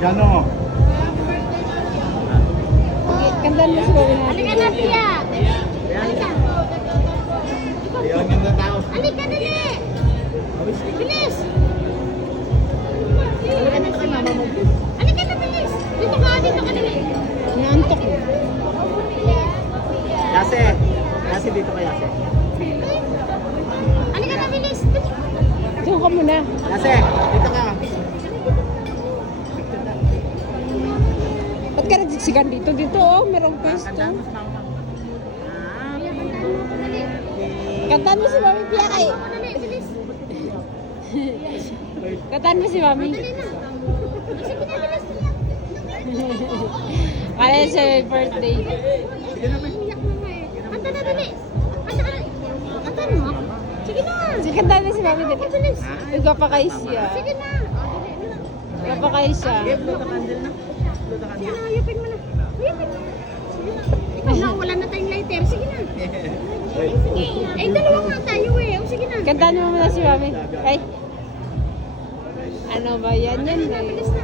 Magkano? Kantaan mo si Mami natin. Halika na, Pia. Halika. Ayun yung na tao. Halika, dali. Bilis. Halika na kay Mama mo. Halika na, bilis. Dito ka, dali. Naantok. Yase. Yase dito ka Yase. Halika na, bilis. Diyan ka muna. Yase, dito ka. Ba't ka nagsiksikan dito? Dito oh, merong pwesto. Kantaan mo sa mama. Kantaan mo si Mami Pia kay. Dali, bilis. Kantaan mo si Mami. Dali na. Sige na, bilis. Kala niya siya may birthday. Sige na, Pia. Umiyak mo nga eh. Kanta na, dali. Kanta ka na. Kanta mo. Sige na. Sige, kantaan mo si Mami dito. Bilis. Nagpapakay siya. Sige na. Nagpapakay siya. Sige, blow the candle na. Blow the Sige candle. na, ayupin mo na. Ayupin mo. Sige na. Ikaw na, wala na tayong lighter. Sige na. Eh, dalawa nga tayo eh. O, sige na. Kantaan mo muna si Mami. Ay. Ano ba yan? Yan Dali na, eh. bilis na.